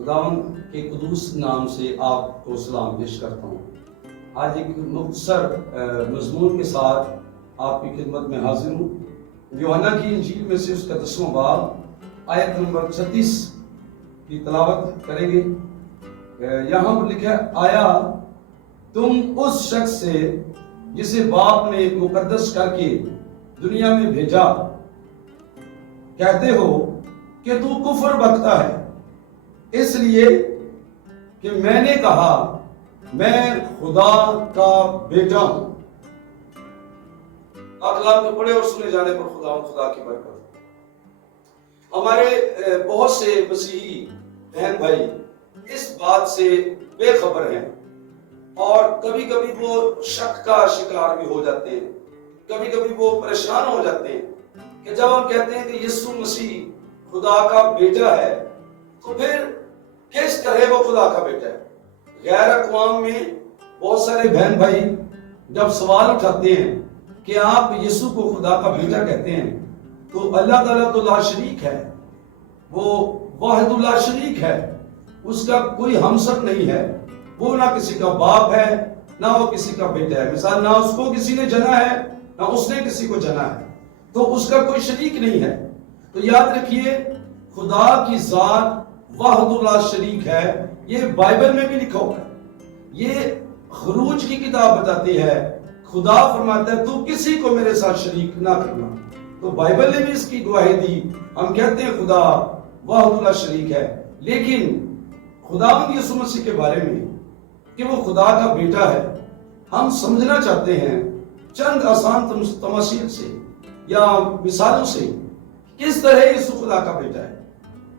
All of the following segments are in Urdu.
خداوند کے قدوس نام سے آپ کو سلام پیش کرتا ہوں۔ آج ایک مختصر مضمون کے ساتھ آپ کی خدمت میں حاضر ہوں۔ یوحنا کی انجیل میں سے اس کا 10واں باب آیت نمبر 36 کی تلاوت کریں گے۔ یہاں پر لکھا ہے، آیا تم اس شخص سے جسے باپ نے مقدس کر کے دنیا میں بھیجا کہتے ہو کہ تو کفر بکتا ہے، اس لیے کہ میں نے کہا میں خدا کا بیٹا ہوں۔ آپ کلام کو پڑھے اور سنے جانے پر خدا کی برکت۔ ہمارے بہت سے مسیحی بہن بھائی اس بات سے بے خبر ہیں اور کبھی کبھی وہ شک کا شکار بھی ہو جاتے ہیں، کبھی کبھی وہ پریشان ہو جاتے ہیں کہ جب ہم کہتے ہیں کہ یسوع مسیح خدا کا بیٹا ہے تو پھر کس طرح وہ خدا کا بیٹا ہے۔ غیر اقوام میں بہت سارے بہن بھائی جب سوال اٹھاتے ہیں کہ آپ یسوع کو خدا کا بیٹا کہتے ہیں تو اللہ تعالیٰ تو لا شریک ہے، وہ واحد لا شریک ہے، اس کا کوئی ہمسر نہیں ہے، وہ نہ کسی کا باپ ہے نہ وہ کسی کا بیٹا ہے، مثال نہ اس کو کسی نے جنا ہے نہ اس نے کسی کو جنا ہے، تو اس کا کوئی شریک نہیں ہے۔ تو یاد رکھیے خدا کی ذات واحد لا شریک ہے، یہ بائبل میں بھی لکھا ہوا ہے۔ یہ خروج کی کتاب بتاتی ہے، خدا فرماتا ہے تو کسی کو میرے ساتھ شریک نہ کرنا۔ تو بائبل نے بھی اس کی گواہی دی، ہم کہتے ہیں خدا واحد لا شریک ہے، لیکن خداوند یسوع مسیح کے بارے میں کہ وہ خدا کا بیٹا ہے ہم سمجھنا چاہتے ہیں چند آسان تمثیل سے یا مثالوں سے، کس طرح یسوع خدا کا بیٹا ہے۔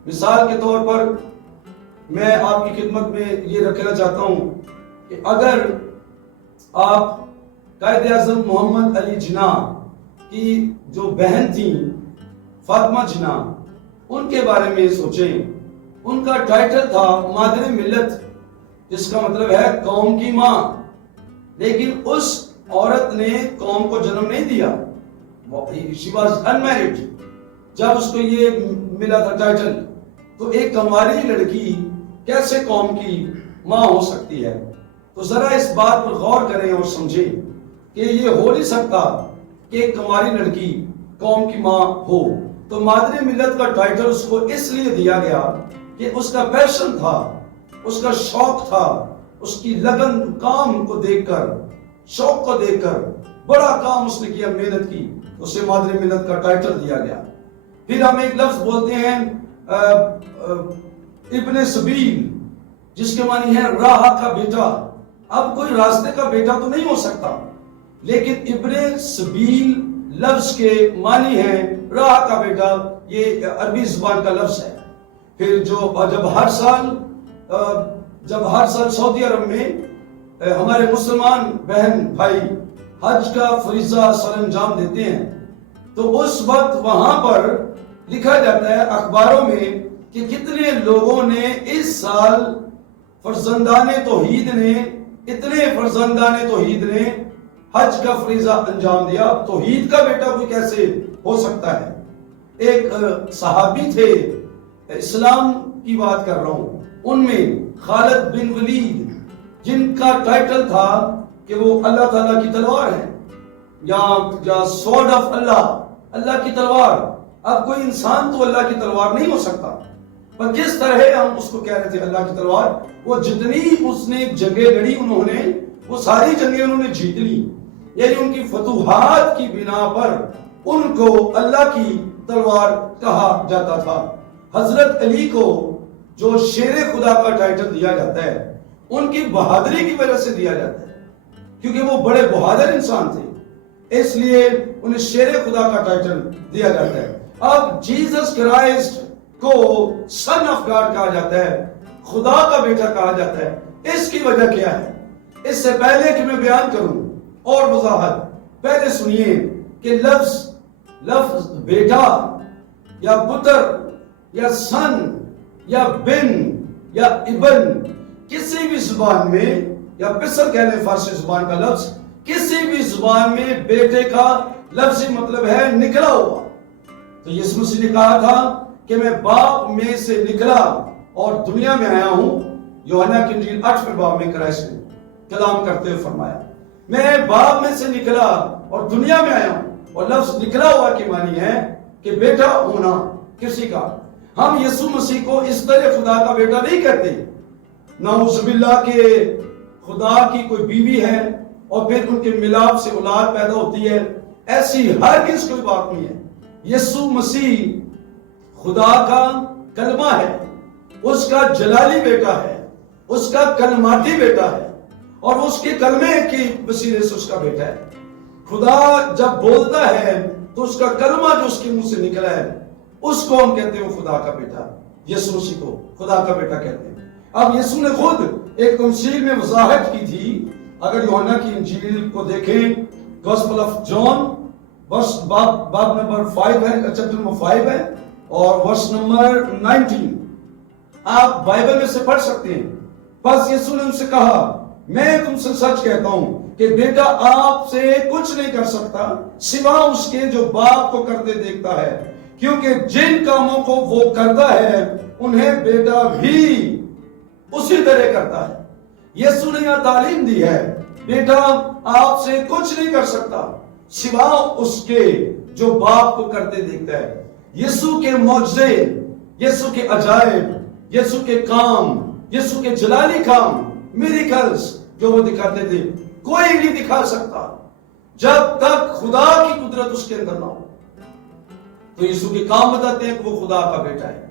مثال کے طور پر میں آپ کی خدمت میں یہ رکھنا چاہتا ہوں کہ اگر آپ قائد اعظم محمد علی جناح کی جو بہن تھیں فاطمہ جناح، ان کے بارے میں سوچیں، ان کا ٹائٹل تھا مادر ملت، جس کا مطلب ہے قوم کی ماں، لیکن اس عورت نے قوم کو جنم نہیں دیا، she was unmarried۔ جب اس کو یہ ملا تھا ٹائٹل، تو ایک کنواری لڑکی کیسے قوم کی ماں ہو سکتی ہے؟ تو ذرا اس بات پر غور کریں اور سمجھیں کہ یہ ہو نہیں سکتا کہ ایک کنواری لڑکی قوم کی ماں ہو۔ تو مادر ملت کا ٹائٹل اس کو اس لیے دیا گیا کہ اس کا پیشن تھا، اس کا شوق تھا، اس کی لگن کام کو دیکھ کر، شوق کو دیکھ کر بڑا کام اس نے کیا، محنت کی، اسے مادر ملت کا ٹائٹل دیا گیا۔ پھر ہم ایک لفظ بولتے ہیں ابن سبیل، جس کے معنی ہے راہ کا بیٹا۔ اب کوئی راستے کا بیٹا تو نہیں ہو سکتا، لیکن ابن سبیل لفظ کے معنی ہے راہ کا بیٹا، یہ عربی زبان کا لفظ ہے۔ پھر جب ہر سال سعودی عرب میں ہمارے مسلمان بہن بھائی حج کا فریضہ سر انجام دیتے ہیں، تو اس وقت وہاں پر لکھا جاتا ہے اخباروں میں کہ کتنے لوگوں نے اس سال اتنے فرزندان توحید نے حج کا فریضہ انجام دیا۔ توحید کا بیٹا کوئی کیسے ہو سکتا ہے؟ ایک صحابی تھے، اسلام کی بات کر رہا ہوں، ان میں خالد بن ولید، جن کا ٹائٹل تھا کہ وہ اللہ تعالیٰ کی تلوار ہے یا سورڈ آف اللہ کی تلوار۔ اب کوئی انسان تو اللہ کی تلوار نہیں ہو سکتا، پر کس طرح ہم اس کو کہہ رہے تھے اللہ کی تلوار؟ وہ جتنی اس نے جنگیں لڑی، انہوں نے وہ ساری جنگیں انہوں نے جیت لی، یعنی ان کی فتوحات کی بنا پر ان کو اللہ کی تلوار کہا جاتا تھا۔ حضرت علی کو جو شیر خدا کا ٹائٹل دیا جاتا ہے، ان کی بہادری کی وجہ سے دیا جاتا ہے، کیونکہ وہ بڑے بہادر انسان تھے، اس لیے انہیں شیر خدا کا ٹائٹل دیا جاتا ہے۔ اب جیسس کرائسٹ کو سن آف گاڈ کہا جاتا ہے، خدا کا بیٹا کہا جاتا ہے۔ اس کی وجہ کیا ہے؟ اس سے پہلے کہ میں بیان کروں اور وضاحت، پہلے سنیے کہ لفظ بیٹا یا پتر یا سن یا بن یا ابن کسی بھی زبان میں، یا پسر کہہ لیں فارسی زبان کا لفظ، کسی بھی زبان میں بیٹے کا لفظی مطلب ہے نکلا ہوا۔ تو یسوع مسیح نے کہا تھا کہ میں باپ میں سے نکلا اور دنیا میں آیا ہوں. یوحنا کی انجیل 8 باب میں کرائسٹ نے کلام کرتے ہوئے فرمایا میں باپ میں سے نکلا اور دنیا میں آیا ہوں. اور لفظ نکلا ہوا کی معنی ہے کہ بیٹا ہونا کسی کا. ہم یسوع مسیح کو اس طرح خدا کا بیٹا نہیں کہتے. نعوذ باللہ کہ خدا کی کوئی بیوی ہے اور پھر ان کے ملاپ سے اولاد پیدا ہوتی ہے. ایسی ہرگز کوئی بات نہیں ہے. یسوع مسیح خدا کا کلمہ ہے, اس کا جلالی بیٹا ہے, اس کا کلماتی بیٹا ہے, اور اس کے کلمے کی وسیلے سے اس کا بیٹا ہے. خدا جب بولتا ہے تو اس کا کلمہ جو اس کے منہ سے نکلا ہے اس کو ہم کہتے ہیں خدا کا بیٹا. یسوع مسیح کو خدا کا بیٹا کہتے ہیں. اب یسوع نے خود ایک تمثیل میں وضاحت کی تھی. اگر یوحنا کی انجیل کو دیکھیں, گوسپل آف جان بس باب نمبر 5 ہے, چیپٹر نمبر 5 ہے اور ورس نمبر 19 آپ بائبل میں سے پڑھ سکتے ہیں. بس یسوع نے ان سے کہا میں تم سے سچ کہتا ہوں کہ بیٹا آپ سے کچھ نہیں کر سکتا سوا اس کے جو باپ کو کرتے دیکھتا ہے, کیونکہ جن کاموں کو وہ کرتا ہے انہیں بیٹا بھی اسی طرح کرتا ہے. یسوع نے یہاں تعلیم دی ہے بیٹا آپ سے کچھ نہیں کر سکتا سوا اس کے جو باپ کو کرتے دیکھتا ہے. یسوع کے معجزے, یسوع کے عجائب, یسوع کے کام, یسوع کے جلالی کام, میریکلز جو وہ دکھاتے تھے کوئی نہیں دکھا سکتا جب تک خدا کی قدرت اس کے اندر نہ ہو. تو یسوع کے کام بتاتے ہیں کہ وہ خدا کا بیٹا ہے.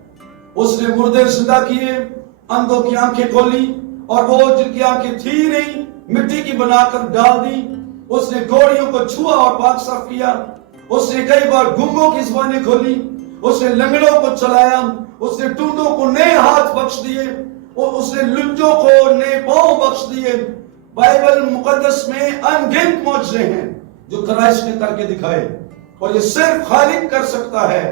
اس نے مردے زندہ کیے, اندھوں کی آنکھیں کھولی, اور وہ جن کی آنکھیں تھی نہیں مٹی کی بنا کر ڈال دی. اس نے گوڑیوں کو چھوا اور پاک صاف کیا. اس نے کئی بار گنگوں کی زبانیں کھولی. اس نے لنگڑوں کو چلایا. اس نے ٹوٹوں کو نئے ہاتھ بخش دیے. اس نے لنجوں کو نئے پاؤں بخش دیے. بائبل مقدس میں انگنت معجزے ہیں جو کرائسٹ نے کر کے دکھائے, اور یہ صرف خالق کر سکتا ہے,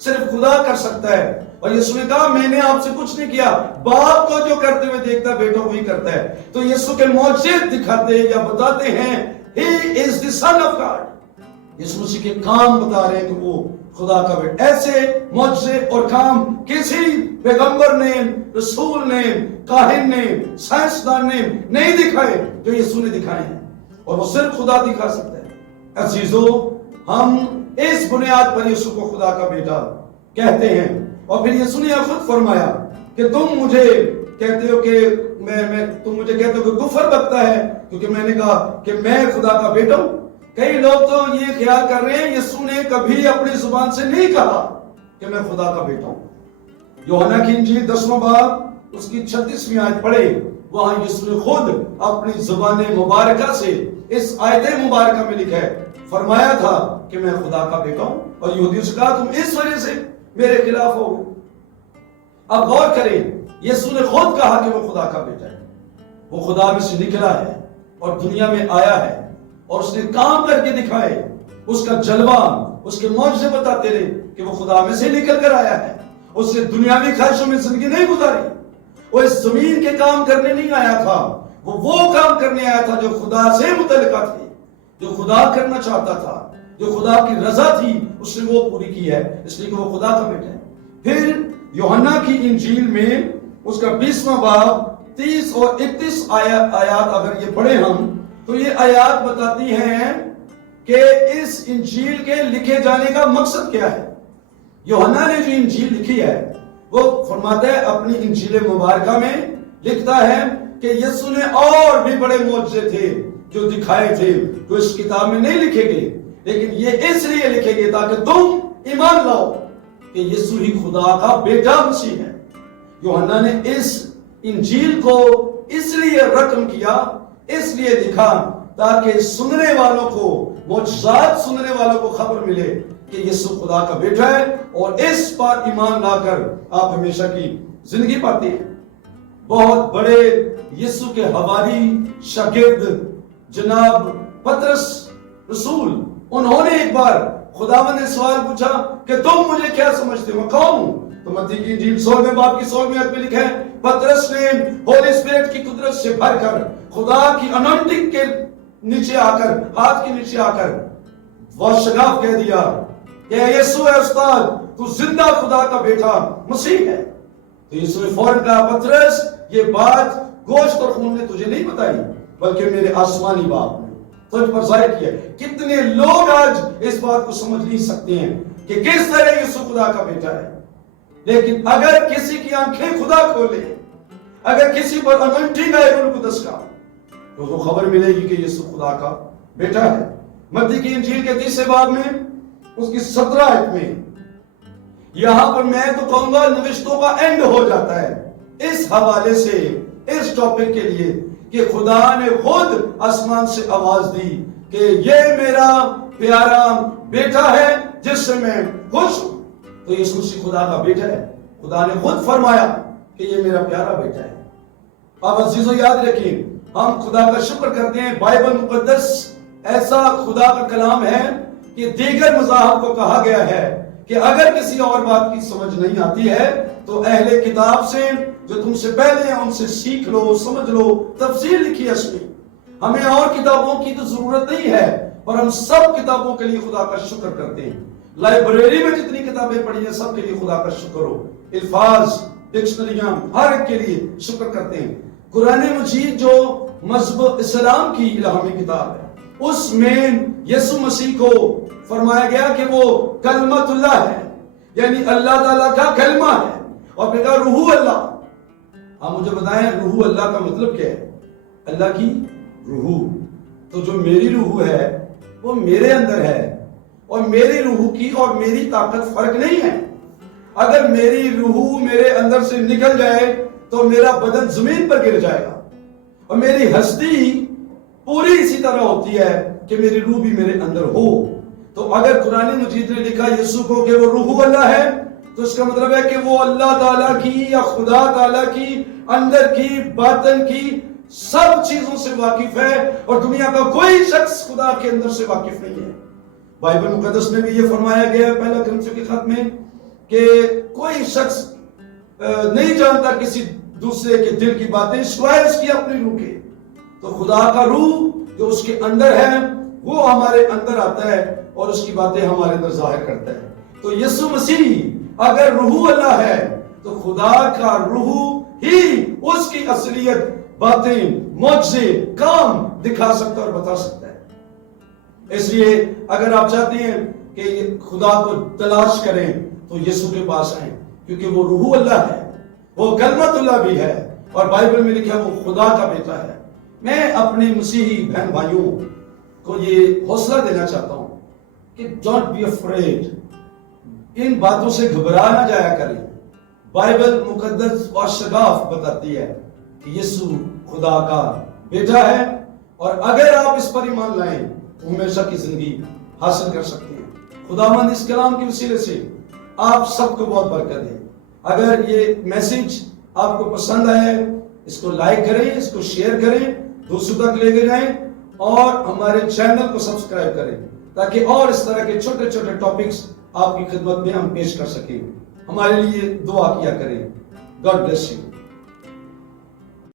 صرف خدا کر سکتا ہے. اور یسوع نے کہا میں نے آپ سے کچھ نہیں کیا, باپ کو جو کرتے ہوئے دیکھتا ہے بیٹا وہی کرتا ہے. تو یسوع کے معجزے دکھاتے یا بتاتے ہیں He is the Son of God. یسوع مسیح کے کام بتا رہے ہیں کہ وہ خدا کا بیٹا. ایسے معجزے اور کام کسی پیغمبر نے, رسول نے, کاہن نے, سائنسدان نے نہیں دکھائے جو یسوع نے دکھائے ہیں, اور وہ صرف خدا دکھا سکتا ہے. عزیزو, ہم اس بنیاد پر یسوع کو خدا کا بیٹا کہتے ہیں. اور پھر یسوع نے خود فرمایا کہ تم مجھے کہتے ہو کہ تم مجھے کہتے ہو کہ کفر بکتا ہے کیونکہ میں نے کہا کہ میں خدا کا بیٹا ہوں. کئی لوگ تو یہ خیال کر رہے ہیں یسوع نے کبھی اپنی زبان سے نہیں کہا کہ میں خدا کا بیٹا ہوں. یوحنا کی انجیل 10واں باب اس کی 36ویں آیت پڑھے, وہاں یسوع نے خود اپنی زبان مبارکہ سے اس آیت مبارکہ میں لکھا ہے, فرمایا تھا کہ میں خدا کا بیٹا ہوں. اور یہودیوں سے کہا تم اس وجہ سے میرے خلاف ہو. اب غور کریں, یسوع نے خود کہا کہ وہ خدا کا بیٹا ہے. وہ خدا میں سے نکلا ہے اور دنیا میں آیا ہے, اور اس نے کام کر کے دکھائے. اس کا جلوہ, اس کے معجزے بتاتے رہے کہ وہ خدا میں سے نکل کر آیا ہے. اس نے دنیاوی خواہشوں میں زندگی نہیں گزاری. وہ اس زمین کے کام کرنے نہیں آیا تھا, وہ کام کرنے آیا تھا جو خدا سے متعلقہ تھے, جو خدا کرنا چاہتا تھا, جو خدا کی رضا تھی اس نے وہ پوری کی ہے, اس لیے کہ وہ خدا کا بیٹا ہے. پھر یوحنا کی انجیل میں اس کا 20واں باب 30 اور 31 آیات اگر یہ پڑھیں ہم تو یہ آیات بتاتی ہیں کہ اس انجیل کے لکھے جانے کا مقصد کیا ہے. یوحنا نے جو انجیل لکھی ہے وہ فرماتا ہے اپنی انجیل مبارکہ میں لکھتا ہے کہ یسوع نے اور بھی بڑے معجزے تھے جو دکھائے تھے جو اس کتاب میں نہیں لکھے گئے, لیکن یہ اس لیے لکھے گئے تاکہ تم ایمان لاؤ کہ یسوع ہی خدا کا بیٹا مسیح ہے. یوحنا نے اس انجیل کو اس لیے رقم کیا, اس لیے دکھا تاکہ سننے والوں کو, معجزات سننے والوں کو خبر ملے کہ یسوع خدا کا بیٹا ہے, اور اس پر ایمان لا کر آپ ہمیشہ کی زندگی پاتے ہیں. بہت بڑے یسوع کے حواری شاگرد جناب پطرس رسول, انہوں نے ایک بار خداوند نے سوال پوچھا کہ تم مجھے کیا سمجھتے ہو, میں کون ہوں؟ تو متی کی انجیل 16 باب کی 16 آیت میں لکھا ہے پطرس نے ہولی اسپرٹ کی قدرت سے بھر کر خدا کی انونٹنگ کے نیچے آ کر, ہاتھ کے نیچے آ کر وہ شگاف کہہ دیا کہ یسوع ہے استاد, تو زندہ خدا کا بیٹا مسیح ہے. تو یسوع نے فوراً کہا پترس یہ بات گوشت اور خون نے تجھے نہیں بتائی بلکہ میرے آسمانی باپ نے تجھ پر ظاہر کیا. کتنے لوگ آج اس بات کو سمجھ نہیں سکتے ہیں کہ کس طرح یسوع خدا کا بیٹا ہے. لیکن اگر کسی کی آنکھیں خدا کھولے, اگر کسی پر انوینٹنگ آئے روح القدس کا, تو وہ خبر ملے گی کہ یسوع خدا کا بیٹا ہے. متی کی انجیل کے 30 باب میں اس کی 17 آیت میں, یہاں پر میں تو کہوں گا نوشتوں کا اینڈ ہو جاتا ہے اس حوالے سے, اس ٹاپک کے لیے کہ خدا نے خود آسمان سے آواز دی کہ یہ میرا پیارا بیٹا ہے جس سے میں خوش ہوں. تو یسوع مسیح خدا کا بیٹا ہے. خدا نے خود فرمایا کہ یہ میرا پیارا بیٹا ہے. اب عزیزو یاد رکھیں, ہم خدا کا شکر کرتے ہیں. بائبل مقدس ایسا خدا کا کلام ہے کہ دیگر مذاہب کو کہا گیا ہے کہ اگر کسی اور بات کی سمجھ نہیں آتی ہے تو اہل کتاب سے جو تم سے پہلے ہیں ان سے سیکھ لو, سمجھ لو. تفسیر لکھی ہے اس میں. ہمیں اور کتابوں کی تو ضرورت نہیں ہے, پر ہم سب کتابوں کے لیے خدا کا شکر کرتے ہیں. لائبریری میں جتنی کتابیں پڑھی ہیں سب کے لیے خدا کا شکر ہو. الفاظ, ڈکشنریاں, ہر ایک کے لیے شکر کرتے ہیں. قرآن مجید جو مذہب اسلام کی الہامی کتاب ہے, اس میں یسوع مسیح کو فرمایا گیا کہ وہ کلمت اللہ ہے, یعنی اللہ تعالیٰ کا کلمہ ہے. اور پھر کہا روح اللہ. آپ مجھے بتائیں روح اللہ کا مطلب کیا ہے؟ اللہ کی روح. تو جو میری روح ہے وہ میرے اندر ہے, اور میری روح کی اور میری طاقت فرق نہیں ہے. اگر میری روح میرے اندر سے نکل جائے تو میرا بدن زمین پر گر جائے گا, اور میری ہستی پوری اسی طرح ہوتی ہے کہ میری روح بھی میرے اندر ہو. تو اگر قرآن مجید نے لکھا یسوع کو کہ وہ روح اللہ ہے, تو اس کا مطلب ہے کہ وہ اللہ تعالیٰ کی یا خدا تعالیٰ کی اندر کی باطن کی سب چیزوں سے واقف ہے, اور دنیا کا کوئی شخص خدا کے اندر سے واقف نہیں ہے. بائبل مقدس میں بھی یہ فرمایا گیا ہے پہلا کرنتھیوں کے خط میں کہ کوئی شخص نہیں جانتا کسی دوسرے کے دل کی باتیں سوائے اس کی اپنی روح کے. تو خدا کا روح جو اس کے اندر ہے وہ ہمارے اندر آتا ہے اور اس کی باتیں ہمارے اندر ظاہر کرتا ہے. تو یسوع مسیح اگر روح اللہ ہے تو خدا کا روح ہی اس کی اصلیت, باتیں, معجزے, کام دکھا سکتا اور بتا سکتا ہے. اس لیے اگر آپ چاہتے ہیں کہ خدا کو تلاش کریں تو یسوع کے پاس آئیں, کیونکہ وہ روح اللہ ہے, وہ کلمت اللہ بھی ہے, اور بائبل میں لکھا ہے وہ خدا کا بیٹا ہے. میں اپنے مسیحی بہن بھائیوں کو یہ حوصلہ دینا چاہتا ہوں کہ ڈونٹ بی افریڈ. ان باتوں سے گھبرا نہ جایا کریں. بائبل مقدس واشگاف بتاتی ہے کہ یسوع خدا کا بیٹا ہے, اور اگر آپ اس پر ایمان لائیں تو ہمیشہ کی زندگی حاصل کر سکتے ہیں. خداوند اس کلام کے وسیلے سے آپ سب کو بہت برکت دے. اگر یہ میسج آپ کو پسند آئے اس کو لائک کریں, اس کو شیئر کریں, دوسروں تک لے کے جائیں, اور ہمارے چینل کو سبسکرائب کریں تاکہ اور اس طرح کے چھوٹے چھوٹے ٹاپکس آپ کی خدمت میں ہم پیش کر سکیں. ہمارے لیے دعا کیا کریں. God bless you.